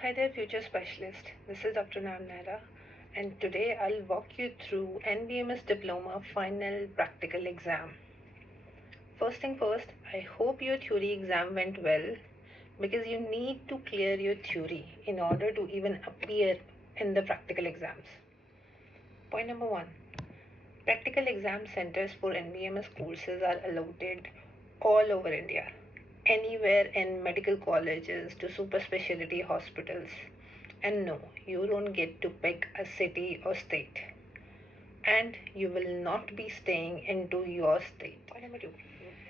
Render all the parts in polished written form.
Hi there, future specialist. This is Dr. Namnehra, and today I'll walk you through NBEMS Diploma Final Practical Exam. First thing first, I hope your theory exam went well because you need to clear your theory in order to even appear in the practical exams. Point number one, practical exam centers for NBEMS courses are allotted all over India, anywhere in medical colleges to super specialty hospitals. And no, you don't get to pick a city or state. And you will not be staying into your state. Point number two,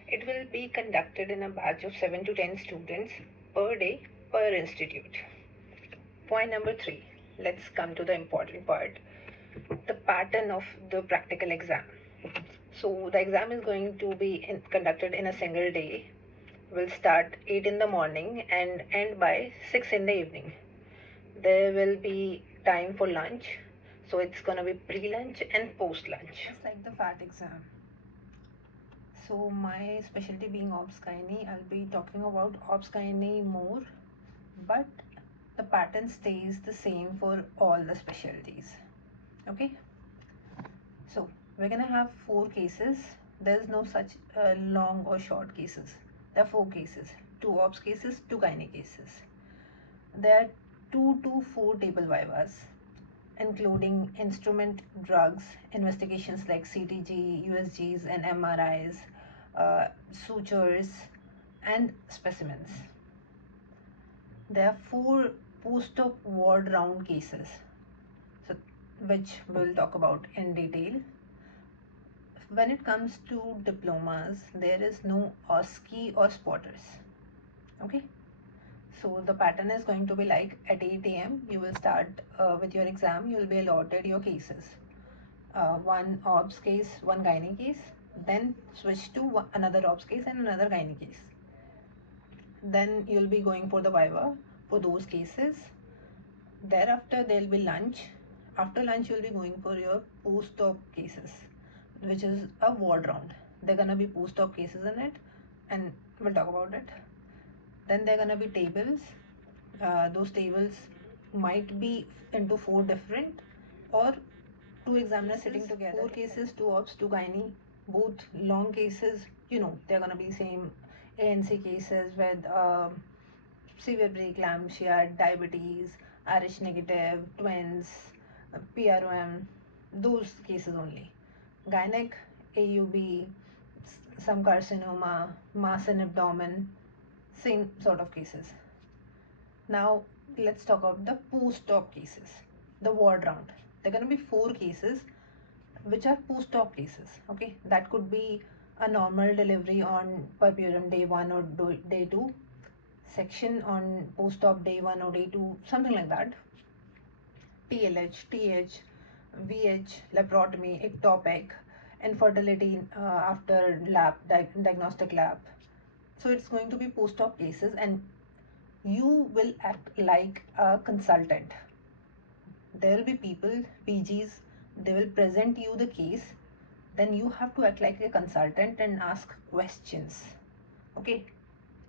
it will be conducted in a batch of 7 to 10 students per day per institute. Point number three, let's come to the important part, the pattern of the practical exam. So the exam is going to be conducted in a single day. Will start 8 in the morning and end by 6 in the evening. There will be time for lunch, so it's gonna be pre-lunch and post-lunch. Just like the FAT exam. So my specialty being Obs Gynae, I'll be talking about Obs Gynae more, but the pattern stays the same for all the specialties. Okay, so we're gonna have 4 cases. There's no such long or short cases. There are 4 cases, 2 Obs cases, 2 Gynae cases. There are 2 to 4 table vivas, including instrument, drugs, investigations like CTG, USGs and MRIs, sutures and specimens. There are 4 post-op ward round cases, so which we'll talk about in detail. When it comes to diplomas, there is no OSCE or spotters. Okay, so the pattern is going to be like at 8 a.m. you will start with your exam. You will be allotted your cases, 1 Obs case, 1 Gynae case, then switch to another Obs case and another Gynae case. Then you'll be going for the viva for those cases. Thereafter there will be lunch. After lunch you'll be going for your post-op cases, which is a ward round. They're gonna be post-op cases in it, and we'll talk about it. Then they're gonna be tables. Those tables might be into 4 different or 2 examiners sitting together. 4 cases, 2 Obs, 2 Gynae, both long cases. They're gonna be same ANC cases with severe preeclampsia, diabetes, RH negative, twins, PROM, those cases only. Gynec, AUB, some carcinoma, mass in abdomen, same sort of cases. Now let's talk about the post-op cases, the ward round. There are going to be 4 cases which are post-op cases. Okay, that could be a normal delivery on puerperium day 1 or day 2, section on post-op day 1 or day 2, something like that. TLH, TH, VH, laparotomy, ectopic, infertility after lab, diagnostic lab. So it's going to be post-op cases, and you will act like a consultant. There will be people, PGs, they will present you the case, then you have to act like a consultant and ask questions. Okay,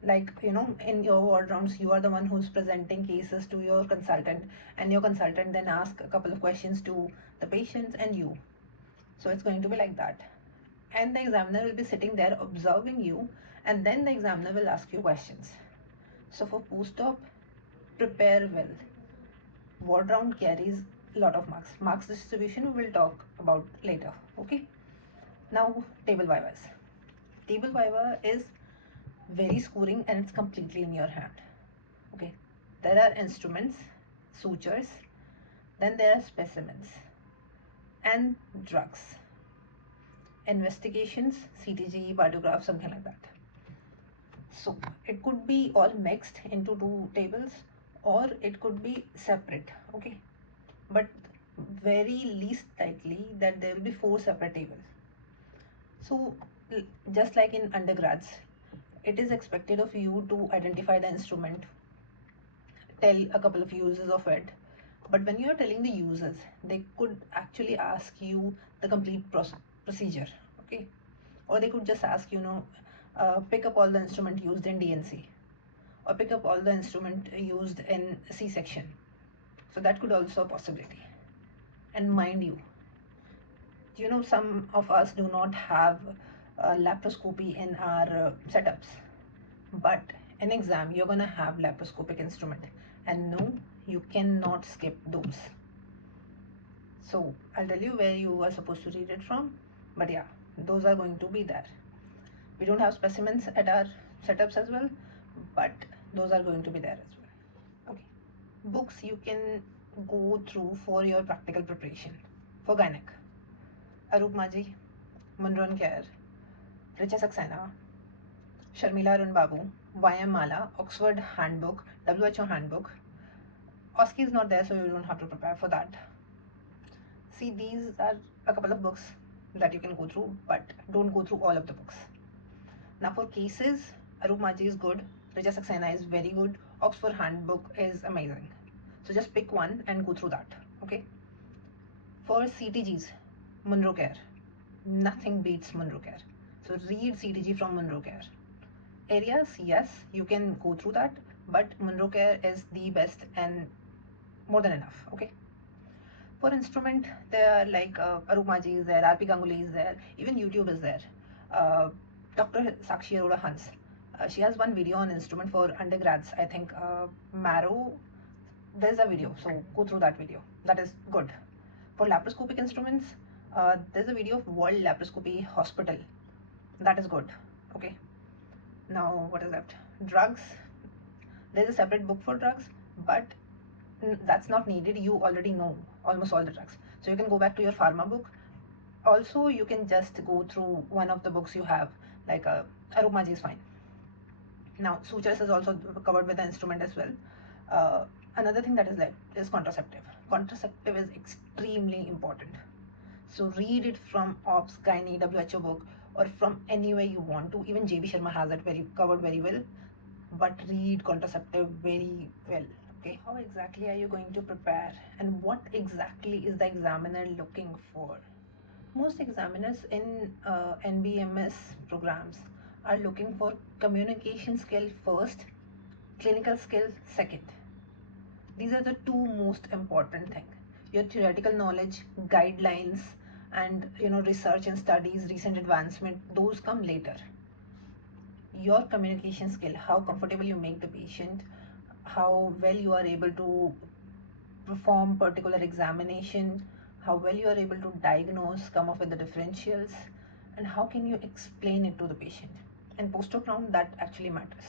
like in your ward rounds you are the one who's presenting cases to your consultant, and your consultant then ask a couple of questions to the patients and you. So it's going to be like that, and the examiner will be sitting there observing you, and then the examiner will ask you questions. So for post-op, prepare well. Ward round carries a lot of marks distribution we will talk about later. Okay, now table vivas. Table viva is very scoring and it's completely in your hand. Okay, there are instruments, sutures, then there are specimens and drugs, investigations, CTG, radiograph, something like that. So it could be all mixed into 2 tables, or it could be separate. Okay, but very least likely that there will be 4 separate tables. So just like in undergrads, it is expected of you to identify the instrument, tell a couple of uses of it, but when you are telling the uses, they could actually ask you the complete procedure. Okay, or they could just ask pick up all the instrument used in DNC, or pick up all the instrument used in C-section. So that could also a possibility. And mind you, some of us do not have laparoscopy in our setups, but in exam you're gonna have laparoscopic instrument, and no, you cannot skip those. So I'll tell you where you are supposed to read it from, but yeah, those are going to be there. We don't have specimens at our setups as well, but those are going to be there as well. Okay, books you can go through for your practical preparation. For gynec, Arup Maji, Munron Care, Richa Saxena, Sharmila Arun Babu, YM Mala, Oxford Handbook, WHO Handbook. OSCE is not there, so you don't have to prepare for that. See, these are a couple of books that you can go through, but don't go through all of the books. Now for cases, Arup Maji is good, Richa Saxena is very good, Oxford Handbook is amazing. So just pick one and go through that, okay? For CTGs, Munro Care, nothing beats Munro Care. So read CTG from Munro Care. Areas, yes, you can go through that, but Munro Care is the best and more than enough, okay? For instrument, there are like Arup Maji is there, RP Ganguly is there, even YouTube is there. Dr. Sakshi Arora Hans, she has one video on instrument for undergrads, I think Marrow, there's a video, so go through that video, that is good. For laparoscopic instruments, there's a video of World Laparoscopy Hospital, that is good, okay. Now what is left? Drugs, there's a separate book for drugs, but that's not needed, you already know almost all the drugs, so you can go back to your pharma book. Also you can just go through one of the books you have, like Arup Maji is fine. Now sutures is also covered with the instrument as well. Another thing that is left is contraceptive. Contraceptive is extremely important, so read it from Obs, Gynae, WHO book, or from anywhere you want to. Even JB Sharma has it covered very well, but read contraceptive very well. Okay, how exactly are you going to prepare, and what exactly is the examiner looking for? Most examiners in NBEMS programs are looking for communication skill first, clinical skills second. These are the two most important things. Your theoretical knowledge, guidelines, and research and studies, recent advancement, those come later. Your communication skill, how comfortable you make the patient, how well you are able to perform particular examination, how well you are able to diagnose, come up with the differentials, and how can you explain it to the patient. And post-op round, that actually matters.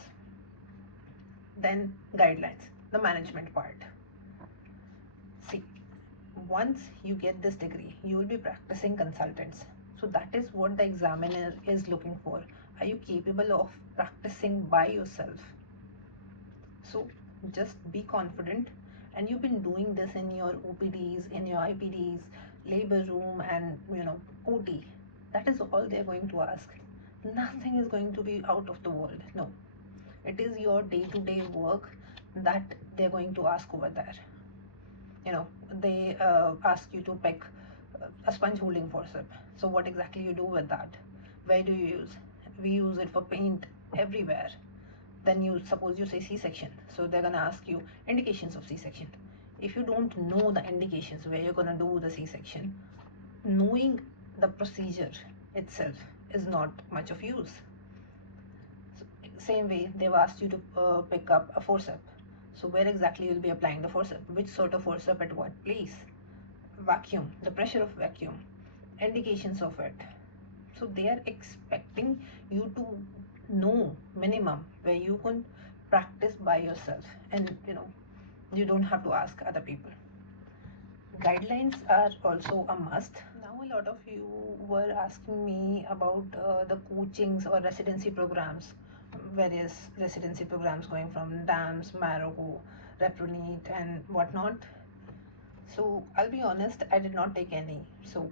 Then guidelines, the management part. See, once you get this degree, you will be practicing consultants. So that is what the examiner is looking for. Are you capable of practicing by yourself? So just be confident, and you've been doing this in your OPDs, in your IPDs, labor room, and OT. That is all they're going to ask. Nothing is going to be out of the world. No, it is your day-to-day work that they're going to ask over there. They ask you to pick a sponge holding forceps. So what exactly you do with that? Where do you use? We use it for paint everywhere. Then suppose you say C-section, so they're gonna ask you indications of C-section. If you don't know the indications where you're gonna do the C-section, knowing the procedure itself is not much of use. So, same way, they've asked you to pick up a forceps. So where exactly you'll be applying the forceps? Which sort of forceps at what place? Vacuum, the pressure of vacuum, indications of it. So they are expecting you to know minimum where you can practice by yourself, and you don't have to ask other people. Guidelines are also a must. Now a lot of you were asking me about the coachings or residency programs, various residency programs going from DAMS, Marrow, Reproneat, and whatnot. So I'll be honest, I did not take any, so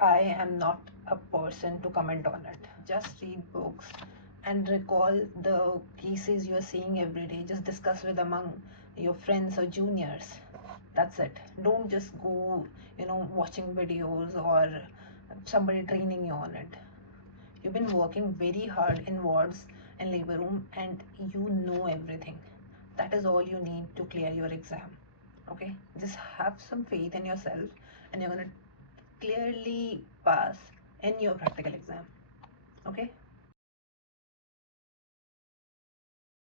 I am not a person to comment on it. Just read books and recall the cases you are seeing every day. Just discuss with among your friends or juniors. That's it. Don't just go watching videos or somebody training you on it. You've been working very hard in wards and labor room, and you know everything. that is all you need to clear your exam. Okay, just have some faith in yourself and you're going to clearly pass in your practical exam. Okay,